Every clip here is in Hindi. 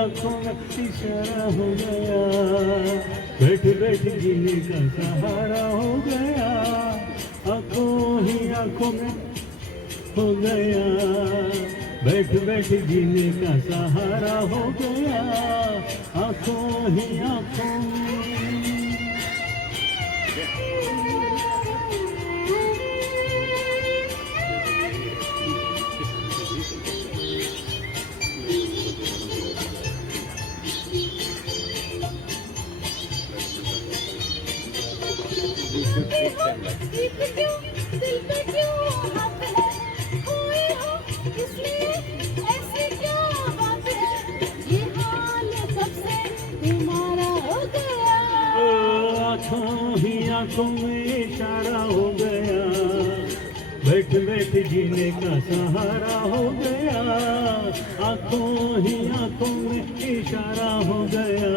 आंखों में इशारा हो गया, बैठ बैठ जीने का सहारा हो गया, आंखों ही आंखों में हो गया, बैठ बैठ जीने का सहारा हो गया, आंखों ही आंखों में। दिल पे क्यों हक है, खोए हो इसलिए ऐसी क्या बात है, ये हाल कब से तुम्हारा हो गया। आंखों ही आंखों में इशारा हो गया, बैठ बैठ जीने का सहारा हो गया, आंखों ही आंखों में इशारा हो गया,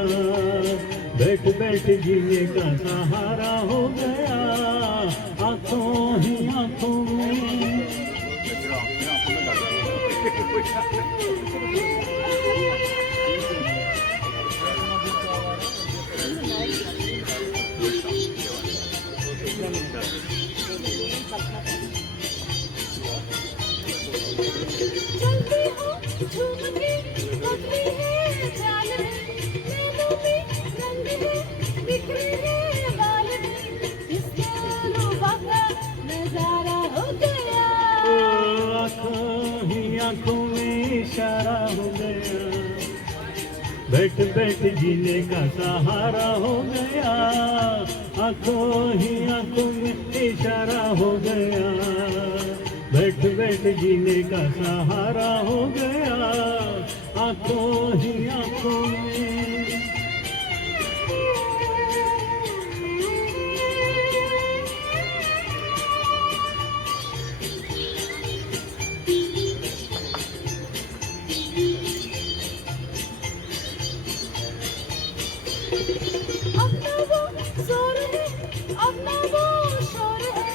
बैठ बैठ जीने का सहारा हो गया, आंखों ही आंखों में। चलती हो झूम के बदली है चाल में, नैनों में रंग है बिखरे हैं बाल में, इसके रूबा का नजारा हो गया। आंखों ही आंखों में इशारा हो गया, बैठ बैठ जीने का सहारा हो गया, आंखों ही आंखों में इशारा हो गया, बैठ बैठ जीने का सहारा हो गया, आंखों ही आंखों में। अब ना वो जोर है, अब ना वो शोर है,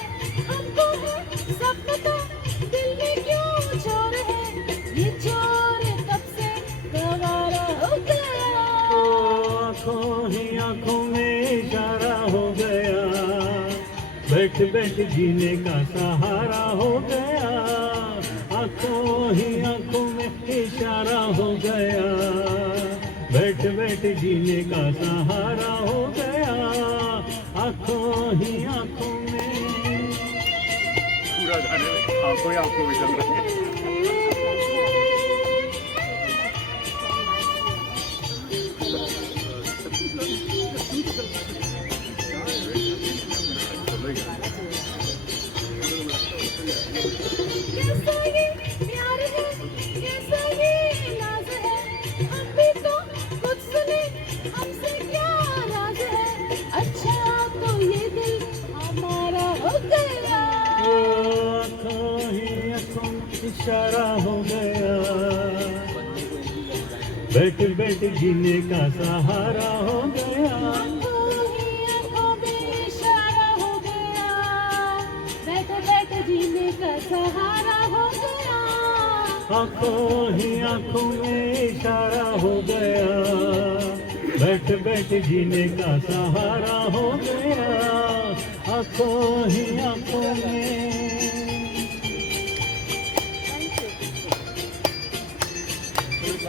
हमको है सब पता, दिल में क्यों चोर है, ये चोर कब से गवारा हो गया। आंखों ही आंखों में इशारा हो गया, बैठ बैठ जीने का सहारा हो गया, आंखों ही आंखों में इशारा हो गया, बैठ बैठ जीने का सहारा हो गया, आंखों ही आंखों में। पूरा गाने में आंखों ही आंखों में चल रहा है। कैसा ये प्यार है, कैसा ये नाज है, हम भी तो कुछ सुने, हमसे क्या राज है, अच्छा तो ये दिल हमारा हो गया। आंखों ही आंखों में इशारा हो गया, बैठ बैठ जीने का सहारा हो गया, आंखों ही आंखों में इशारा हो गया, बैठ बैठ जीने का सहारा हो गया। आंखों ही आंखों में इशारा हो गया, बैठ बैठ जीने का सहारा हो गया, आंखों ही आंखों में।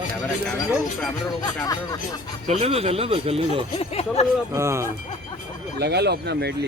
कैमरा रोको। चलने दो हाँ, लगा लो अपना मेडली।